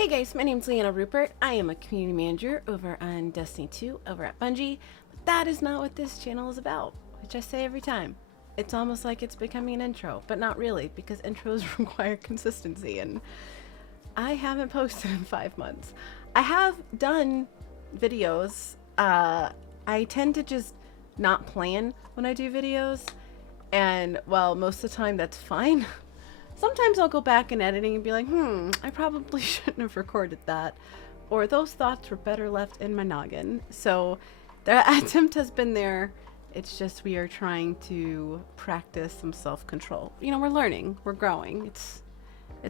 Hey guys, my name's Leanna Rupert. I am a community manager over on Destiny 2 over at Bungie. But that is not what this channel is about, which I say every time. It's almost like it's becoming an intro, but not really, because intros require consistency, and I haven't posted in 5 months. I have done videos. I tend to just not plan when I do videos, and well, most of the time that's fine. Sometimes I'll go back in editing and be like, I probably shouldn't have recorded that. Or those thoughts were better left in my noggin. So the attempt has been there. It's just we are trying to practice some self-control. You know, we're learning, we're growing. It's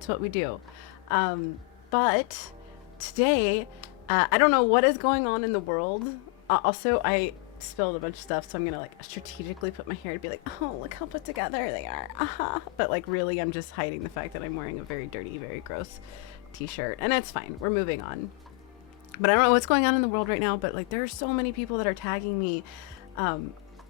what we do. But today, I don't know what is going on in the world. Also, I spilled a bunch of stuff, so I'm gonna like strategically put my hair to be like, oh, look how put together they are, but like really I'm just hiding the fact that I'm wearing a very dirty, very gross t-shirt, and it's fine, we're moving on. But I don't know what's going on in the world right now, but like there are so many people that are tagging me.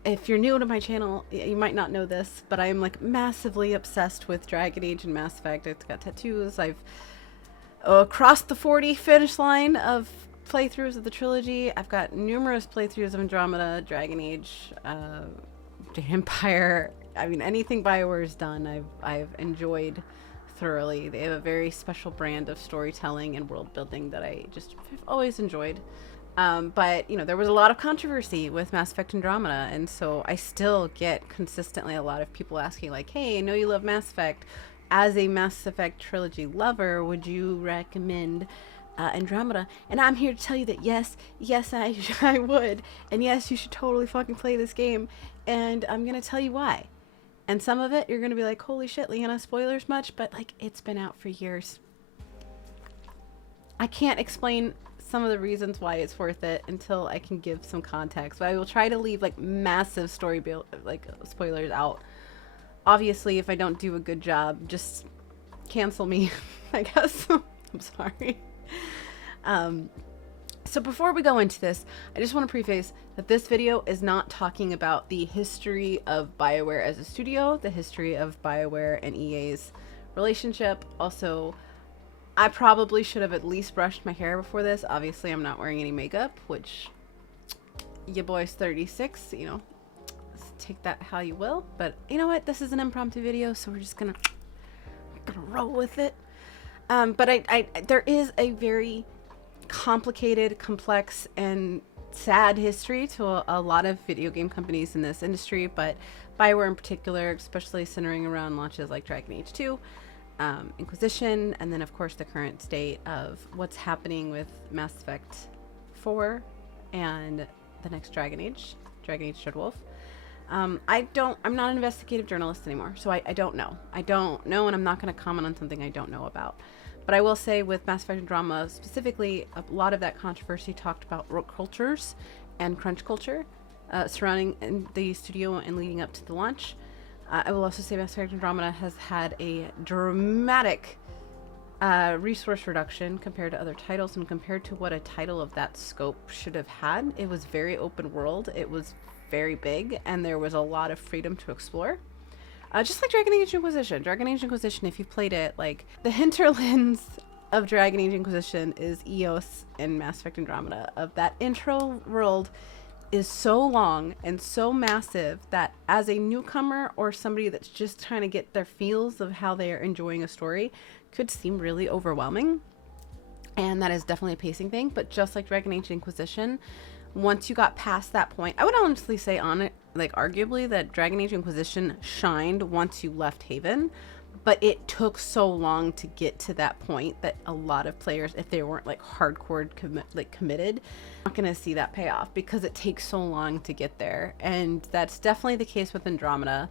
If you're new to my channel, you might not know this, but I am like massively obsessed with Dragon Age and Mass Effect. I've got tattoos. I've crossed the 40 finish line of playthroughs of the trilogy. I've got numerous playthroughs of Andromeda, Dragon Age, Empire. I mean, anything BioWare has done, I've enjoyed thoroughly. They have a very special brand of storytelling and world building that I just have always enjoyed. But you know, there was a lot of controversy with Mass Effect Andromeda, and so I still get consistently a lot of people asking like, hey, I know you love Mass Effect. As a Mass Effect trilogy lover, would you recommend Andromeda? And I'm here to tell you that yes, I would, and yes, you should totally fucking play this game, and I'm gonna tell you why. And some of it you're gonna be like, holy shit, Leanna, spoilers much? But like, it's been out for years. I can't explain some of the reasons why it's worth it until I can give some context, but I will try to leave like massive story like spoilers out. Obviously, if I don't do a good job, just cancel me, I guess. I'm sorry. So before we go into this, I just want to preface that this video is not talking about the history of BioWare as a studio, the history of BioWare and EA's relationship. Also, I probably should have at least brushed my hair before this. Obviously, I'm not wearing any makeup, which your boy's 36, you know, take that how you will. But you know what? This is an impromptu video, so we're just gonna roll with it. But there is a very complicated, complex, and sad history to a lot of video game companies in this industry, but BioWare in particular, especially centering around launches like Dragon Age 2, Inquisition, and then of course the current state of what's happening with Mass Effect 4 and the next Dragon Age Dreadwolf. I'm not an investigative journalist anymore, so I don't know. I don't know, and I'm not going to comment on something I don't know about. But I will say with Mass Effect Andromeda specifically, a lot of that controversy talked about rogue cultures and crunch culture surrounding the studio and leading up to the launch. I will also say Mass Effect Andromeda has had a dramatic resource reduction compared to other titles, and compared to what a title of that scope should have had. It was very open world. It was very big, and there was a lot of freedom to explore. Just like Dragon Age Inquisition. Dragon Age Inquisition, if you've played it, like, the hinterlands of Dragon Age Inquisition is Eos and Mass Effect Andromeda. Of that intro world is so long and so massive that as a newcomer or somebody that's just trying to get their feels of how they are enjoying a story could seem really overwhelming. And that is definitely a pacing thing. But just like Dragon Age Inquisition, once you got past that point, I would honestly say on it, like arguably, that Dragon Age Inquisition shined once you left Haven, but it took so long to get to that point that a lot of players, if they weren't like hardcore committed, not gonna see that payoff because it takes so long to get there. And that's definitely the case with Andromeda.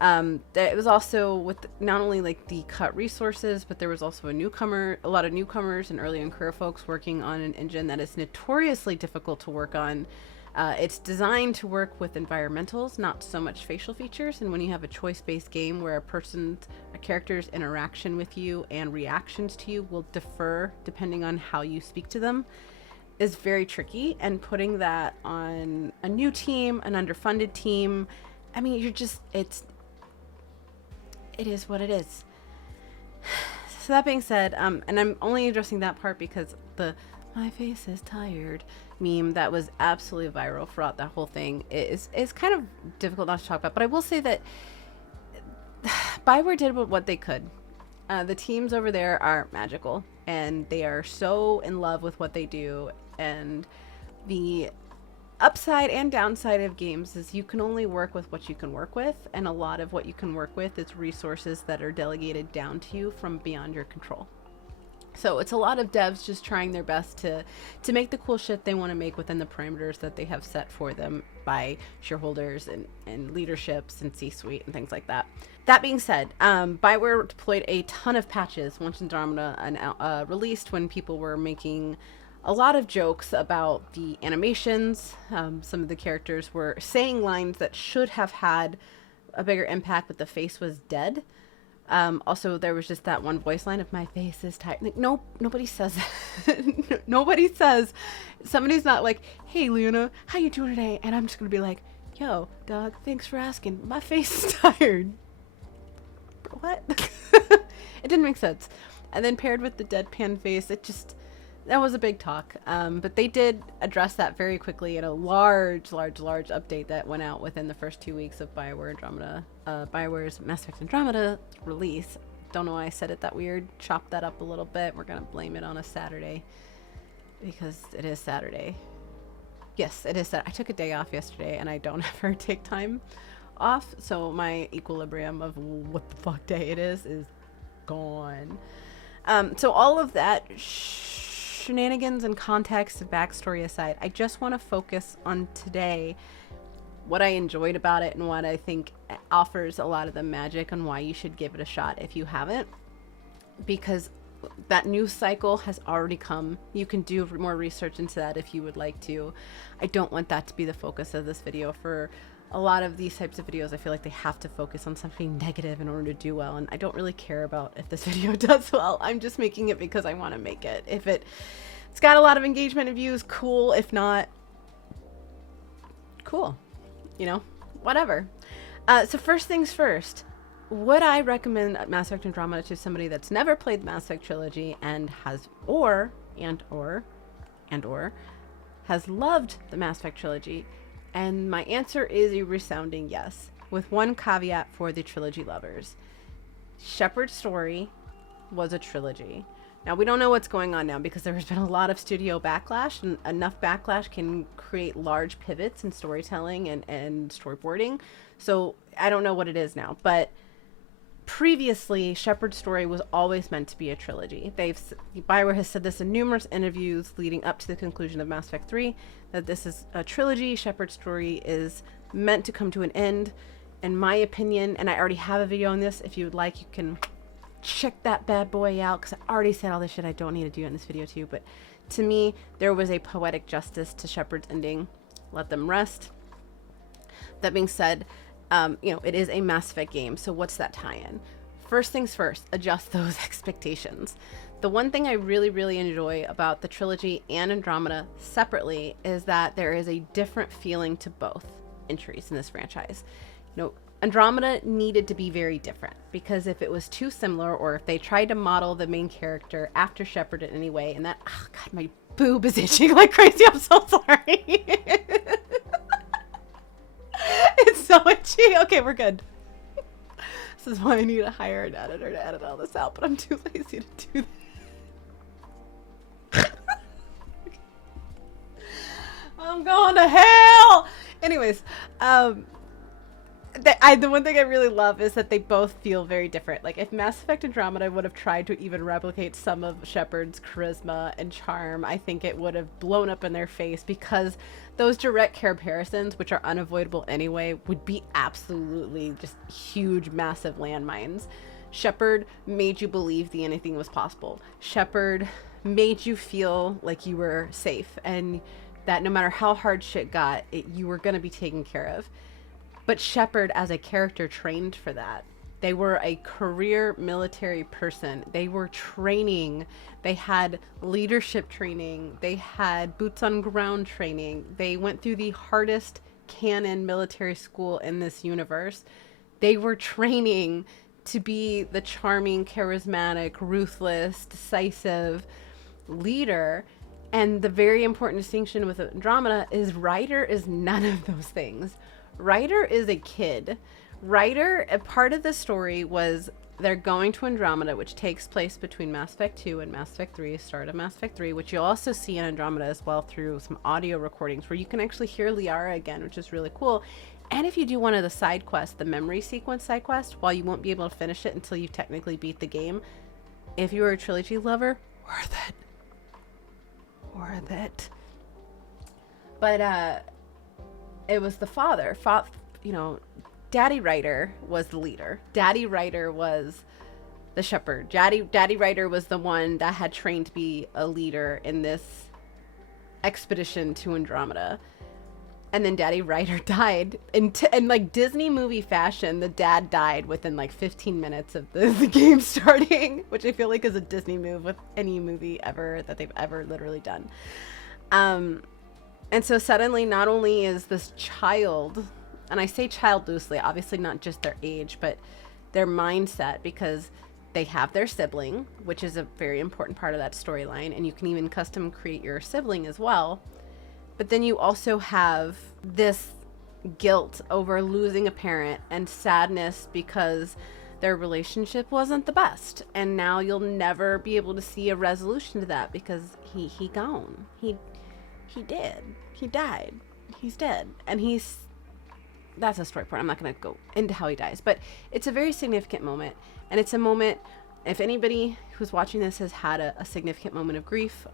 It was also with not only like the cut resources, but there was also a lot of newcomers and early career folks working on an engine that is notoriously difficult to work on. It's designed to work with environmentals, not so much facial features. And when you have a choice-based game where a character's interaction with you and reactions to you will differ depending on how you speak to them, is very tricky. And putting that on a new team, an underfunded team, I mean, it is what it is. So that being said, and I'm only addressing that part because the "my face is tired" meme that was absolutely viral throughout that whole thing is kind of difficult not to talk about. But I will say that BioWare did what they could. The teams over there are magical, and they are so in love with what they do. And the upside and downside of games is you can only work with what you can work with, and a lot of what you can work with is resources that are delegated down to you from beyond your control. So it's a lot of devs just trying their best to make the cool shit they want to make within the parameters that they have set for them by shareholders and leaderships and C-suite and things like that. That being said, BioWare deployed a ton of patches once Andromeda released, when people were making a lot of jokes about the animations. Some of the characters were saying lines that should have had a bigger impact, but the face was dead. Also, there was just that one voice line of "my face is tight." Like, no, nobody says that. Nobody says. Somebody's not like, "Hey, Leona, how you doing today?" And I'm just gonna be like, "Yo, dog, thanks for asking. My face is tired." What? It didn't make sense. And then paired with the deadpan face, that was a big talk. But they did address that very quickly in a large update that went out within the first 2 weeks of BioWare's Mass Effect Andromeda release. Don't know why I said it that weird. Chopped that up a little bit. We're gonna blame it on a Saturday because it is Saturday. Yes, it is. I took a day off yesterday, and I don't ever take time off, so my equilibrium of what the fuck day it is gone. So all of that shenanigans and context and backstory aside, I just want to focus on today, what I enjoyed about it and what I think offers a lot of the magic, and why you should give it a shot if you haven't, because that news cycle has already come. You can do more research into that if you would like to. I don't want that to be the focus of this video. For a lot of these types of videos, I feel like they have to focus on something negative in order to do well, and I don't really care about if this video does well. I'm just making it because I want to make it. If it's got a lot of engagement and views, cool. If not, cool. You know, whatever. So first things first, would I recommend Mass Effect Andromeda to somebody that's never played the Mass Effect trilogy and has or has loved the Mass Effect trilogy? And my answer is a resounding yes, with one caveat for the trilogy lovers. Shepard's story was a trilogy. Now, we don't know what's going on now because there's been a lot of studio backlash, and enough backlash can create large pivots in storytelling and storyboarding. So I don't know what it is now, but previously, Shepard's story was always meant to be a trilogy. BioWare has said this in numerous interviews leading up to the conclusion of Mass Effect 3, that this is a trilogy. Shepard's story is meant to come to an end. In my opinion, and I already have a video on this, if you would like, you can check that bad boy out, because I already said all this shit I don't need to do in this video too. But to me, there was a poetic justice to Shepard's ending. Let them rest. That being said, it is a Mass Effect game, so what's that tie-in? First things first, adjust those expectations. The one thing I really enjoy about the trilogy and Andromeda separately is that there is a different feeling to both entries in this franchise. Andromeda needed to be very different, because if it was too similar, or if they tried to model the main character after Shepard in any way, and that, oh god, my boob is itching like crazy, I'm so sorry. It's so itchy. Okay, we're good. This is why I need to hire an editor to edit all this out, but I'm too lazy to do that. I'm going to hell! Anyways, the one thing I really love is that they both feel very different. Like, if Mass Effect Andromeda would have tried to even replicate some of Shepard's charisma and charm, I think it would have blown up in their face, because those direct comparisons, which are unavoidable anyway, would be absolutely just huge, massive landmines. Shepard made you believe anything was possible. Shepard made you feel like you were safe, and that no matter how hard shit got, you were going to be taken care of. But Shepard as a character trained for that. They were a career military person. They were training. They had leadership training. They had boots on ground training. They went through the hardest canon military school in this universe. They were training to be the charming, charismatic, ruthless, decisive leader. And the very important distinction with Andromeda is Ryder is none of those things. Ryder is a kid. Ryder, a part of the story was they're going to Andromeda, which takes place between Mass Effect 2 and Mass Effect 3, start of Mass Effect 3, which you'll also see in Andromeda as well through some audio recordings where you can actually hear Liara again, which is really cool. And if you do one of the side quests, the memory sequence side quest, while you won't be able to finish it until you technically beat the game, if you are a Trilogy lover, worth it. Worth it. But it was the father, you know, Daddy Ryder was the leader. Daddy Ryder was the shepherd. Daddy Ryder was the one that had trained to be a leader in this expedition to Andromeda. And then Daddy Ryder died in like Disney movie fashion. The dad died within like 15 minutes of the game starting, which I feel like is a Disney move with any movie ever that they've ever literally done. And so suddenly not only is this child, and I say child loosely, obviously not just their age, but their mindset, because they have their sibling, which is a very important part of that storyline. And you can even custom create your sibling as well. But then you also have this guilt over losing a parent and sadness because their relationship wasn't the best. And now you'll never be able to see a resolution to that because he gone. He did. He died. He's dead. And that's a story point. I'm not going to go into how he dies, but it's a very significant moment. And it's a moment, if anybody who's watching this has had a significant moment of grief,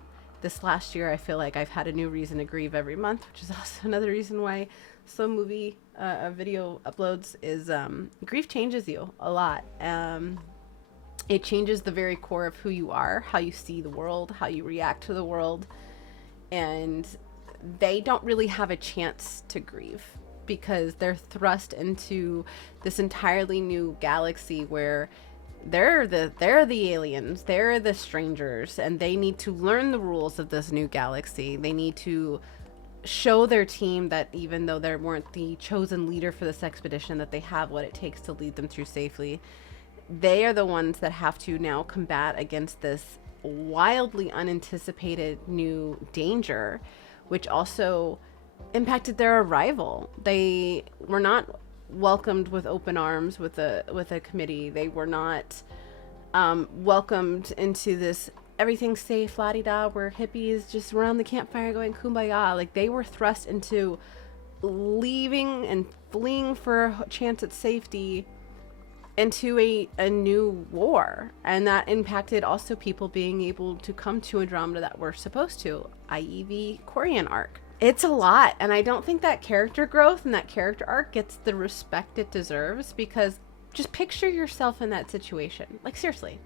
this last year, I feel like I've had a new reason to grieve every month, which is also another reason why some movie video uploads is grief changes you a lot. It changes the very core of who you are, how you see the world, how you react to the world. And they don't really have a chance to grieve because they're thrust into this entirely new galaxy where they're the aliens, they're the strangers, and they need to learn the rules of this new galaxy. They need to show their team that even though they weren't the chosen leader for this expedition, that they have what it takes to lead them through safely. They are the ones that have to now combat against this wildly unanticipated new danger, which also impacted their arrival. They were not welcomed with open arms with a committee. They were not welcomed into this everything's safe, la-di-da, we're hippies just around the campfire going kumbaya. Like, they were thrust into leaving and fleeing for a chance at safety into a new war. And that impacted also people being able to come to Andromeda that were supposed to, i.e. the Quarian arc. It's a lot, and I don't think that character growth and that character arc gets the respect it deserves, because just picture yourself in that situation. Like, seriously,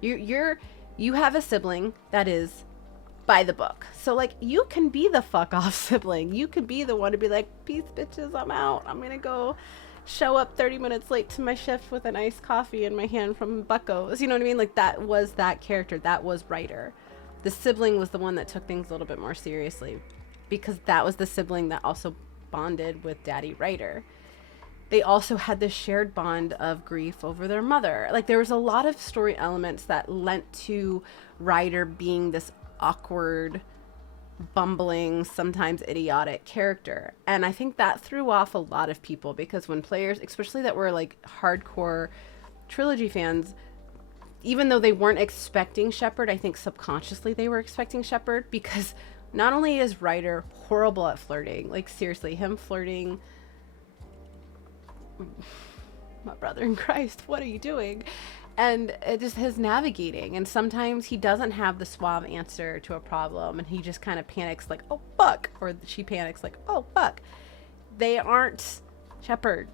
you have a sibling that is by the book, so like, you can be the fuck off sibling. You can be the one to be like, peace bitches, I'm out, I'm gonna go show up 30 minutes late to my shift with an iced coffee in my hand from Bucko's. You know what I mean? Like, that was that character. That was Ryder. The sibling was the one that took things a little bit more seriously, because that was the sibling that also bonded with Daddy Ryder. They also had this shared bond of grief over their mother. Like, there was a lot of story elements that lent to Ryder being this awkward, bumbling, sometimes idiotic character. And I think that threw off a lot of people, because when players, especially that were like hardcore Trilogy fans, even though they weren't expecting Shepard, I think subconsciously they were expecting Shepard, because not only is Ryder horrible at flirting, like, seriously, him flirting, my brother in Christ, what are you doing? And it just his navigating, and sometimes he doesn't have the suave answer to a problem, and he just kind of panics like, oh fuck, or she panics like, oh fuck. They aren't Shepard.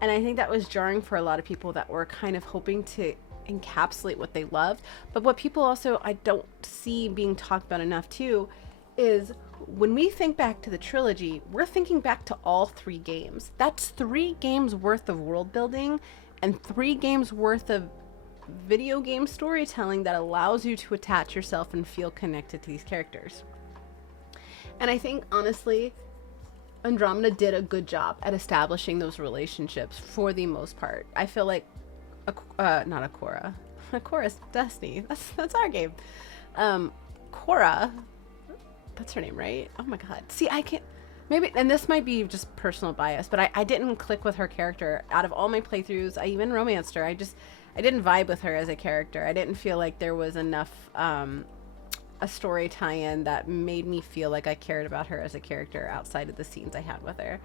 And I think that was jarring for a lot of people that were kind of hoping to encapsulate what they loved. But what people also, I don't see being talked about enough too, is when we think back to the trilogy, we're thinking back to all 3 games. That's 3 games worth of world building and 3 games worth of video game storytelling that allows you to attach yourself and feel connected to these characters. And I think, honestly, Andromeda did a good job at establishing those relationships for the most part. I feel like not Akora. Akora's Destiny. That's our game. Cora, that's her name, right? Oh my god. See, I can't. Maybe, and this might be just personal bias, but I didn't click with her character. Out of all my playthroughs, I even romanced her. I didn't vibe with her as a character. I didn't feel like there was enough a story tie-in that made me feel like I cared about her as a character outside of the scenes I had with her.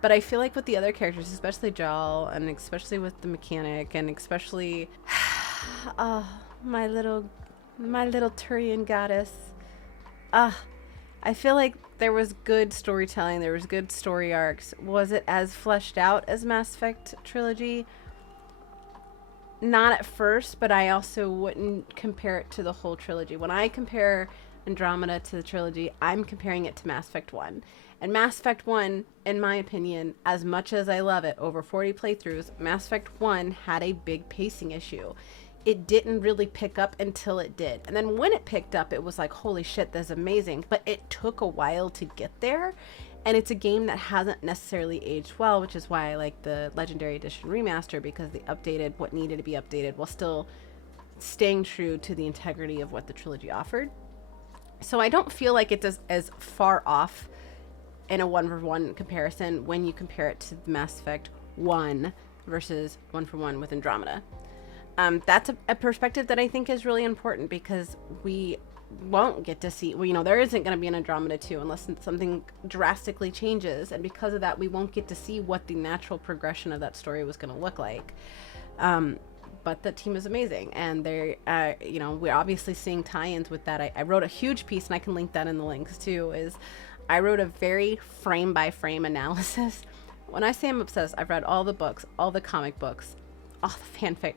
But I feel like with the other characters, especially Jal, and especially with the mechanic, and especially my little Turian goddess. I feel like there was good storytelling, there was good story arcs. Was it as fleshed out as Mass Effect Trilogy? Not at first, but I also wouldn't compare it to the whole trilogy. When I compare Andromeda to the trilogy, I'm comparing it to Mass Effect 1. And Mass Effect 1, in my opinion, as much as I love it, over 40 playthroughs, Mass Effect 1 had a big pacing issue. It didn't really pick up until it did. And then when it picked up, it was like, holy shit, that's amazing. But it took a while to get there. And it's a game that hasn't necessarily aged well, which is why I like the Legendary Edition remaster, because they updated what needed to be updated while still staying true to the integrity of what the trilogy offered. So I don't feel like it's as far off in a one-for-one comparison when you compare it to Mass Effect 1 versus one-for-one with Andromeda. That's a perspective that I think is really important, because we won't get to see, well, you know, there isn't going to be an Andromeda 2 unless something drastically changes, and because of that we won't get to see what the natural progression of that story was going to look like. But the team is amazing, and they're you know, we're obviously seeing tie-ins with that. I wrote a huge piece, and I can link that in the links too, is I wrote a very frame by frame analysis. When I say I'm obsessed, I've read all the books, all the comic books, all the fanfic.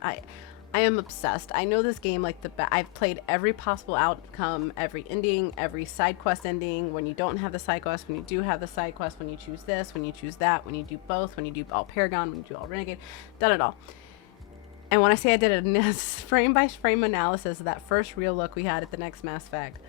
I am obsessed. I know this game like I've played every possible outcome, every ending, every side quest ending, when you don't have the side quest, when you do have the side quest, when you choose this, when you choose that, when you do both, when you do all Paragon, when you do all Renegade, done it all. And when I say I did a frame by frame analysis of that first real look we had at the next Mass Effect,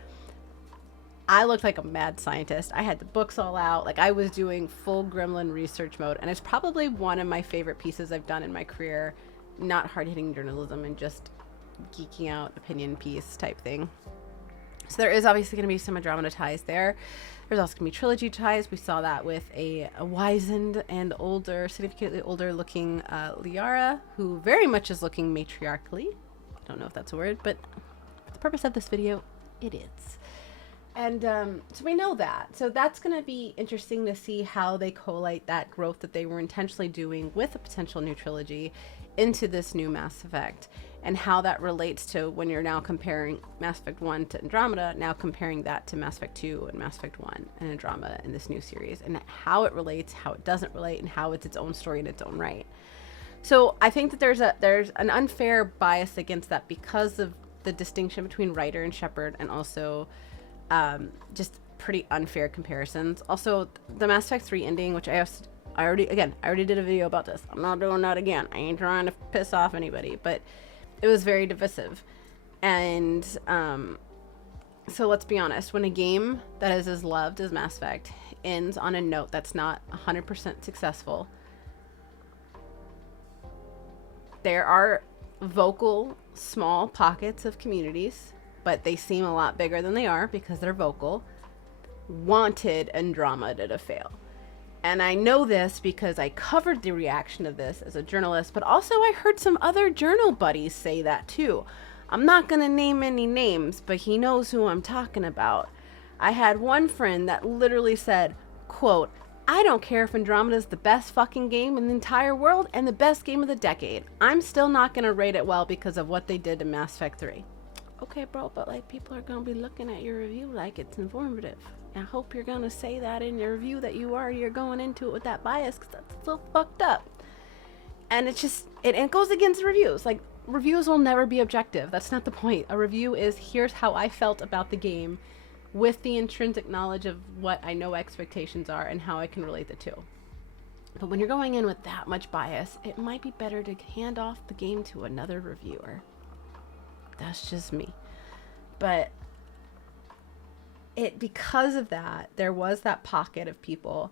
I looked like a mad scientist. I had the books all out. Like, I was doing full gremlin research mode, and it's probably one of my favorite pieces I've done in my career. Not hard-hitting journalism and just geeking out opinion piece type thing. So there is obviously going to be some Andromeda ties there. There's also going to be trilogy ties. We saw that with a wizened and older, significantly older looking Liara, who very much is looking matriarchally. I don't know if that's a word, but for the purpose of this video, it is. And so we know that. So that's going to be interesting to see how they collate that growth that they were intentionally doing with a potential new trilogy into this new Mass Effect, and how that relates to when you're now comparing Mass Effect 1 to Andromeda, now comparing that to Mass Effect 2 and Mass Effect 1 and Andromeda in this new series, and how it relates, how it doesn't relate, and how it's its own story in its own right. So I think that there's an unfair bias against that because of the distinction between Ryder and Shepard, and also just pretty unfair comparisons. Also, the Mass Effect 3 ending, which I already did a video about this. I'm not doing that again. I ain't trying to piss off anybody, but it was very divisive. And so let's be honest, when a game that is as loved as Mass Effect ends on a note that's not 100% successful, there are vocal small pockets of communities, but they seem a lot bigger than they are because they're vocal, wanted Andromeda to fail. And I know this because I covered the reaction of this as a journalist, but also I heard some other journal buddies say that too. I'm not going to name any names, but he knows who I'm talking about. I had one friend that literally said, quote, "I don't care if Andromeda is the best fucking game in the entire world and the best game of the decade. I'm still not going to rate it well because of what they did to Mass Effect 3. Okay, bro, but like, people are going to be looking at your review like it's informative. I hope you're going to say that in your review, that you're going into it with that bias, because that's so fucked up. And it's just, it goes against reviews. Like, reviews will never be objective. That's not the point. A review is, here's how I felt about the game with the intrinsic knowledge of what I know expectations are and how I can relate the two. But when you're going in with that much bias, it might be better to hand off the game to another reviewer. That's just me. But because of that, there was that pocket of people.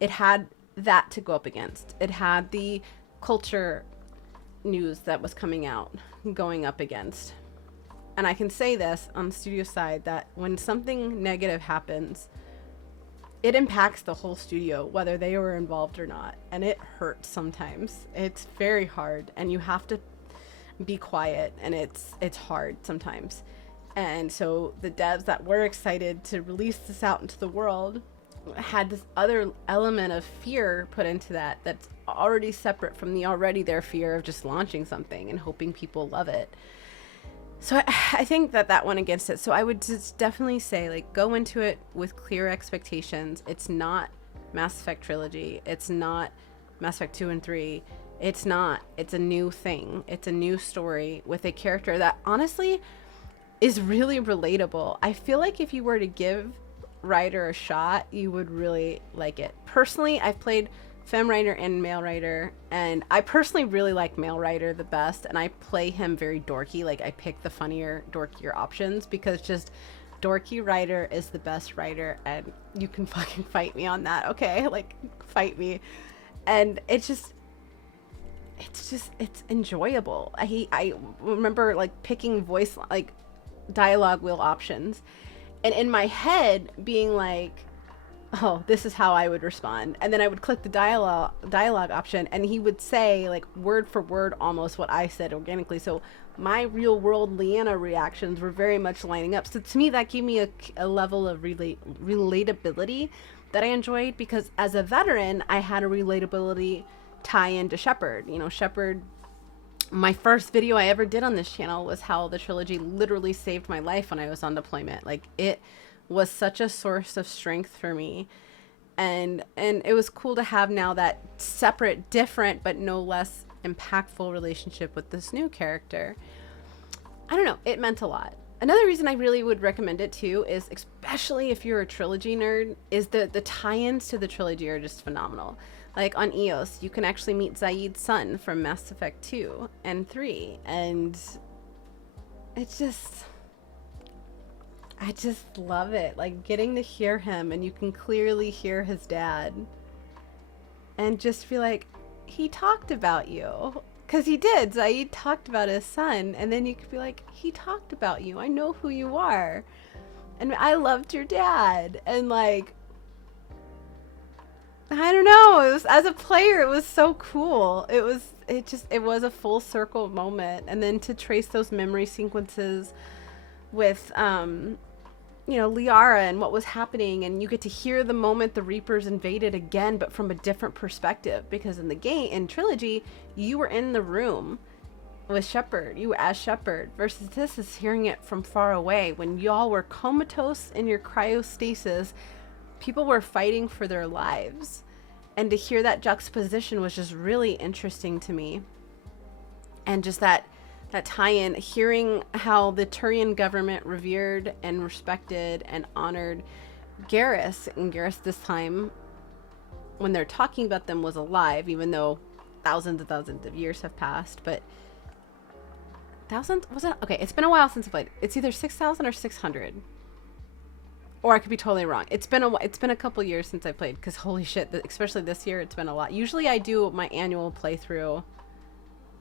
It had that to go up against. It had the culture news that was coming out going up against. And I can say this on the studio side, that when something negative happens, it impacts the whole studio, whether they were involved or not. And it hurts sometimes. It's very hard, and you have to be quiet, and it's hard sometimes. And so the devs that were excited to release this out into the world had this other element of fear put into that that's already separate from the already their fear of just launching something and hoping people love it. So I think that went against it. So I would just definitely say, like, go into it with clear expectations. It's not Mass Effect Trilogy. It's not Mass Effect 2 and 3. It's not. It's a new thing. It's a new story with a character that honestly is really relatable. I feel like if you were to give Ryder a shot, you would really like it. Personally, I've played Femme Ryder and Male Ryder, and I personally really like Male Ryder the best, and I play him very dorky. Like, I pick the funnier, dorkier options, because just dorky Ryder is the best Ryder, and you can fucking fight me on that, okay? Like, fight me. And it's enjoyable. I remember, like, picking voice, like, dialogue wheel options, and in my head being like, oh, this is how I would respond. And then I would click the dialogue option, and he would say, like, word for word almost what I said organically. So my real world Leanna reactions were very much lining up. So to me, that gave me a level of relatability that I enjoyed, because as a veteran, I had a relatability tie into Shepard. You know, Shepard, my first video I ever did on this channel was how the trilogy literally saved my life when I was on deployment. Like, it was such a source of strength for me, and it was cool to have now that separate, different, but no less impactful relationship with this new character. I don't know, it meant a lot. Another reason I really would recommend it too is, especially if you're a trilogy nerd, is the tie-ins to the trilogy are just phenomenal. Like on EOS, you can actually meet Zaid's son from Mass Effect 2 and 3, and it's just, I just love it. Like, getting to hear him, and you can clearly hear his dad, and just feel like, he talked about you. Because he did. Zaid talked about his son, and then you could be like, he talked about you. I know who you are. And I loved your dad. And, like, I don't know. It was, as a player, it was so cool. It was a full circle moment. And then to trace those memory sequences with, you know, Liara and what was happening, and you get to hear the moment the Reapers invaded again, but from a different perspective, because in the game, in Trilogy, you were in the room with Shepard, you as Shepard, versus this is hearing it from far away. When y'all were comatose in your cryostasis, people were fighting for their lives, and to hear that juxtaposition was just really interesting to me. And just that tie-in, hearing how the Turian government revered and respected and honored Garrus, and Garrus this time, when they're talking about them, was alive, even though thousands and thousands of years have passed. But thousands, was it? Okay, it's been a while since I played. It's either 6,000 or 600, or I could be totally wrong. It's been a couple years since I played, because holy shit, especially this year, it's been a lot. Usually I do my annual playthrough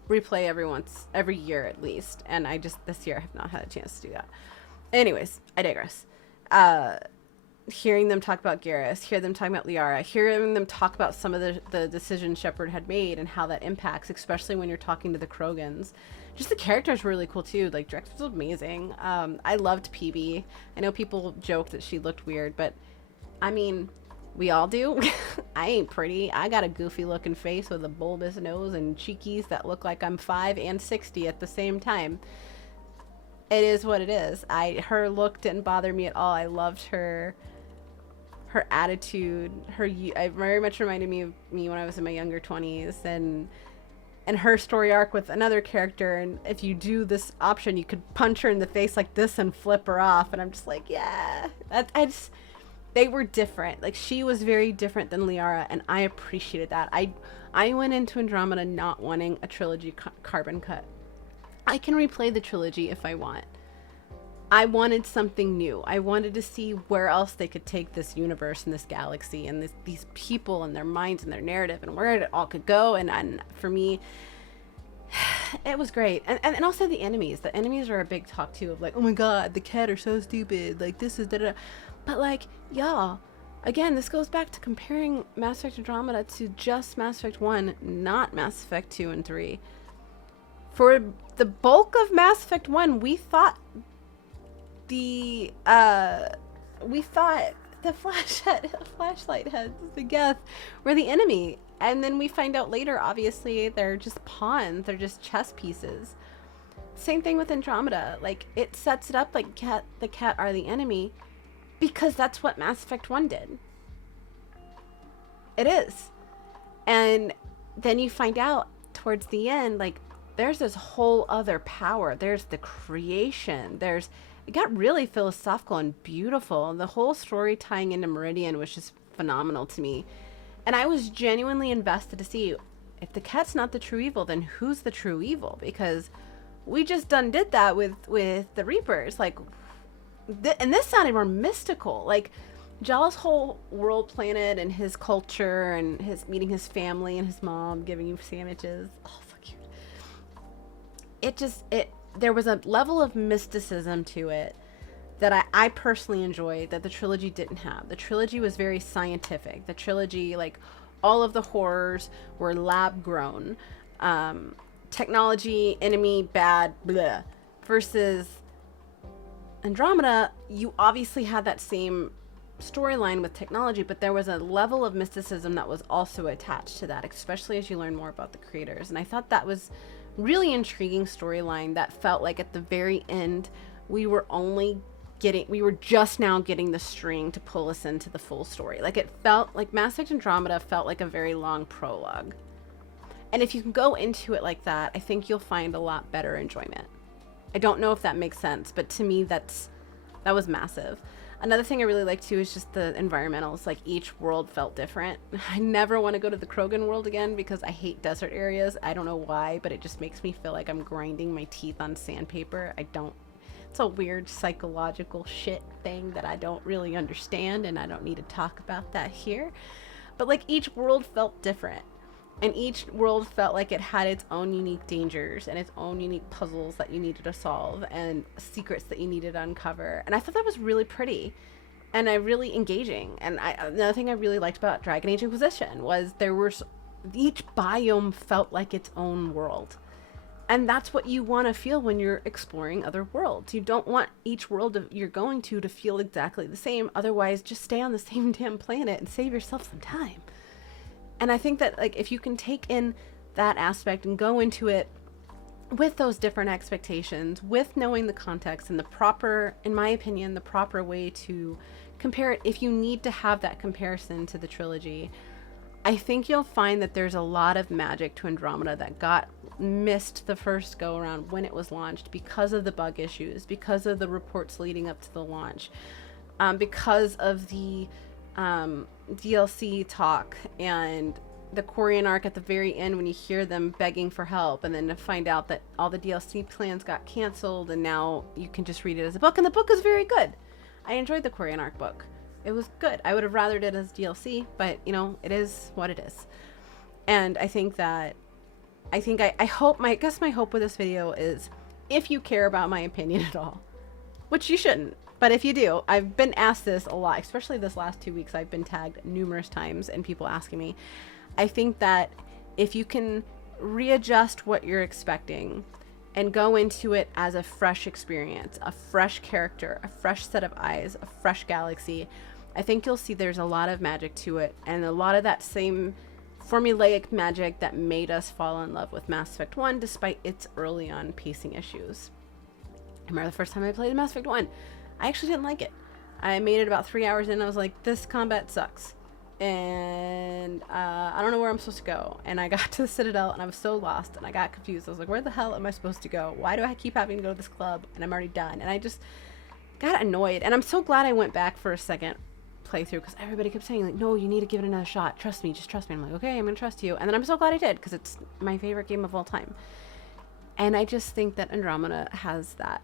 replay every year at least, and I just, this year I have not had a chance to do that. Anyways, I digress. Hearing them talk about Garrus, hear them talking about Liara, hearing them talk about some of the decisions Shepard had made and how that impacts, especially when you're talking to the Krogans. Just the characters were really cool too. Like, Drex was amazing. I loved PB. I know people joke that she looked weird, but I mean, we all do. I ain't pretty. I got a goofy looking face with a bulbous nose and cheekies that look like I'm 5 and 60 at the same time. It is what it is. Her look didn't bother me at all. I loved her attitude. It very much reminded me of me when I was in my younger 20s, and her story arc with another character. And if you do this option, you could punch her in the face like this and flip her off. And I'm just like, yeah, they were different. Like, she was very different than Liara, and I appreciated that. I went into Andromeda not wanting a trilogy carbon cut. I can replay the trilogy if I want. I wanted something new. I wanted to see where else they could take this universe and this galaxy and these people and their minds and their narrative and where it all could go. And for me, it was great. And also the enemies. The enemies are a big talk too of like, oh my god, the cat are so stupid. Like this is da-da-da. But like, y'all, again, this goes back to comparing Mass Effect Andromeda to just Mass Effect 1, not Mass Effect 2 and 3. For the bulk of Mass Effect 1, we thought the flashlight heads, the Geth, were the enemy. And then we find out later, obviously, they're just pawns. They're just chess pieces. Same thing with Andromeda. Like, it sets it up like the cat are the enemy because that's what Mass Effect 1 did. It is. And then you find out towards the end, like, there's this whole other power. There's the creation. It got really philosophical and beautiful. And the whole story tying into Meridian was just phenomenal to me. And I was genuinely invested to see if the cat's not the true evil, then who's the true evil? Because we just done did that with the Reapers. Like, and this sounded more mystical. Like, Jala's whole world planet and his culture and his meeting his family and his mom giving you sandwiches. Oh, so cute. There was a level of mysticism to it that I personally enjoyed that the Trilogy didn't have. The Trilogy was very scientific. The Trilogy, like, all of the horrors were lab grown. Technology, enemy, bad, bleh. Versus Andromeda, you obviously had that same storyline with technology, but there was a level of mysticism that was also attached to that, especially as you learn more about the creators. And I thought that was really intriguing storyline that felt like at the very end we were just now getting the string to pull us into the full story. Like, it felt like Mass Effect Andromeda felt like a very long prologue. And if you can go into it like that, I think you'll find a lot better enjoyment. I don't know if that makes sense, but to me that was massive. Another thing I really liked too is just the environmentals. Like, each world felt different. I never want to go to the Krogan world again because I hate desert areas. I don't know why, but it just makes me feel like I'm grinding my teeth on sandpaper. It's a weird psychological shit thing that I don't really understand, and I don't need to talk about that here. But like, each world felt different. And each world felt like it had its own unique dangers and its own unique puzzles that you needed to solve and secrets that you needed to uncover. And I thought that was really pretty and really engaging. And another thing I really liked about Dragon Age Inquisition was each biome felt like its own world. And that's what you want to feel when you're exploring other worlds. You don't want each world you're going to feel exactly the same. Otherwise, just stay on the same damn planet and save yourself some time. And I think that, like, if you can take in that aspect and go into it with those different expectations, with knowing the context and in my opinion, the proper way to compare it, if you need to have that comparison to the Trilogy, I think you'll find that there's a lot of magic to Andromeda that got missed the first go around when it was launched because of the bug issues, because of the reports leading up to the launch, because of the DLC talk and the Quarian arc at the very end when you hear them begging for help, and then to find out that all the DLC plans got canceled and now you can just read it as a book, and the book is very good. I enjoyed the Quarian arc book. It was good. I would have rathered it as DLC, but you know, it is what it is. And I think my hope with this video is, if you care about my opinion at all, which you shouldn't, but if you do, I've been asked this a lot, especially this last 2 weeks. I've been tagged numerous times and people asking me. I think that if you can readjust what you're expecting and go into it as a fresh experience, a fresh character, a fresh set of eyes, a fresh galaxy, I think you'll see there's a lot of magic to it, and a lot of that same formulaic magic that made us fall in love with Mass Effect 1 despite its early on pacing issues. I remember the first time I played Mass Effect 1, I actually didn't like it. I made it about 3 hours in and I was like, this combat sucks. And I don't know where I'm supposed to go. And I got to the Citadel and I was so lost and I got confused. I was like, where the hell am I supposed to go? Why do I keep having to go to this club? And I'm already done. And I just got annoyed. And I'm so glad I went back for a second playthrough because everybody kept saying, like, no, you need to give it another shot. Trust me, just trust me. I'm like, okay, I'm going to trust you. And then I'm so glad I did because it's my favorite game of all time. And I just think that Andromeda has that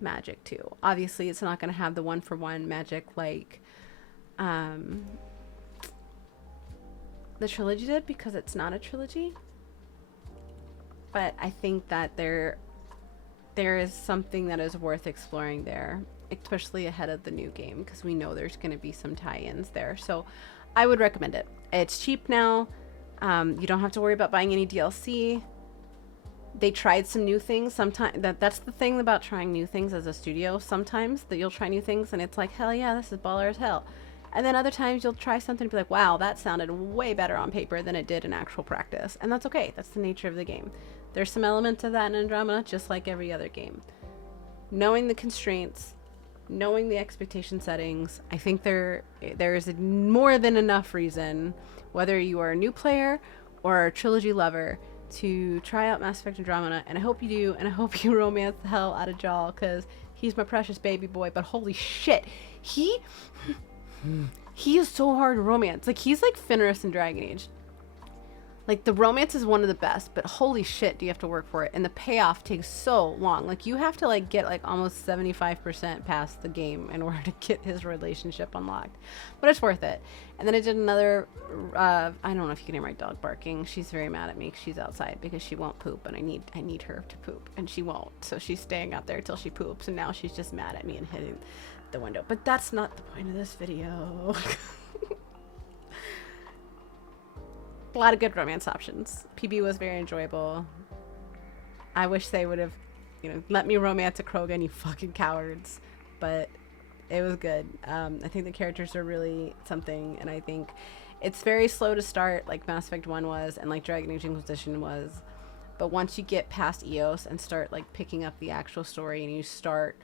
magic too. Obviously, it's not going to have the one-for-one magic like the Trilogy did because it's not a trilogy. but I think that there is something that is worth exploring there, especially ahead of the new game, because we know there's going to be some tie-ins there. So I would recommend it. It's cheap now. You don't have to worry about buying any DLC. They tried some new things. Sometimes that's the thing about trying new things as a studio. Sometimes that you'll try new things and it's like, hell yeah, this is baller as hell. And then other times you'll try something and be like, wow, that sounded way better on paper than it did in actual practice. And that's okay. That's the nature of the game. There's some elements of that in Andromeda, just like every other game. Knowing the constraints, knowing the expectation settings, I think there is more than enough reason, whether you are a new player or a Trilogy lover, to try out Mass Effect Andromeda. And I hope you do, and I hope you romance the hell out of Jaal, because he's my precious baby boy. But holy shit, he is so hard to romance. Like, he's like Fenris in Dragon Age. Like, the romance is one of the best, but holy shit, do you have to work for it. And the payoff takes so long. Like, you have to, like, get, like, almost 75% past the game in order to get his relationship unlocked. But it's worth it. And then I did another, I don't know if you can hear my dog barking. She's very mad at me because she's outside because she won't poop, and I need her to poop, and she won't. So she's staying out there till she poops, and now she's just mad at me and hitting the window. But that's not the point of this video. A lot of good romance options. PB was very enjoyable. I wish they would have, let me romance a Krogan, you fucking cowards. But it was good. I think the characters are really something, and I think it's very slow to start, like Mass Effect 1 was, and like Dragon Age Inquisition was. But once you get past EOS and start like picking up the actual story, and you start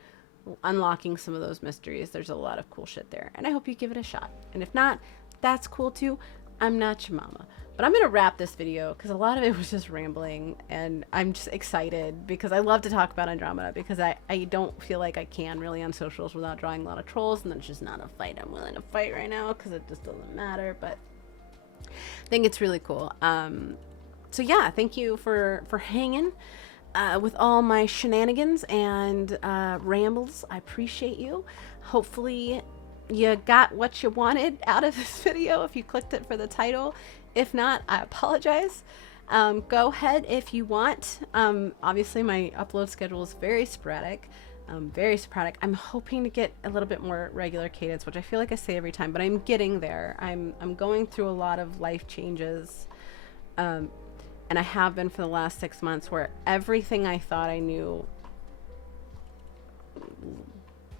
unlocking some of those mysteries, there's a lot of cool shit there. And I hope you give it a shot. And if not, that's cool too. I'm not your mama. But I'm going to wrap this video because a lot of it was just rambling, and I'm just excited because I love to talk about Andromeda, because I don't feel like I can really on socials without drawing a lot of trolls, and that's just not a fight I'm willing to fight right now because it just doesn't matter. But I think it's really cool. So yeah, thank you for hanging with all my shenanigans and rambles. I appreciate you. Hopefully you got what you wanted out of this video if you clicked it for the title. If not, I apologize. Go ahead if you want. Obviously my upload schedule is very sporadic. I'm hoping to get a little bit more regular cadence, which I feel like I say every time, but I'm getting there. I'm going through a lot of life changes, and I have been for the last 6 months, where everything I thought I knew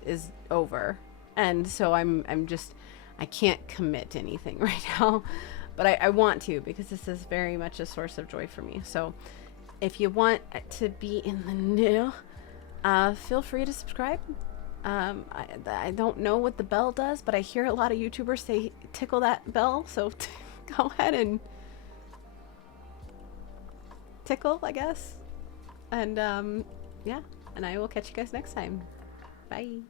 is over. And so I can't commit to anything right now, but I want to, because this is very much a source of joy for me. So if you want to be in the know, feel free to subscribe. I don't know what the bell does, but I hear a lot of YouTubers say tickle that bell. So go ahead and tickle, I guess. And yeah, and I will catch you guys next time. Bye.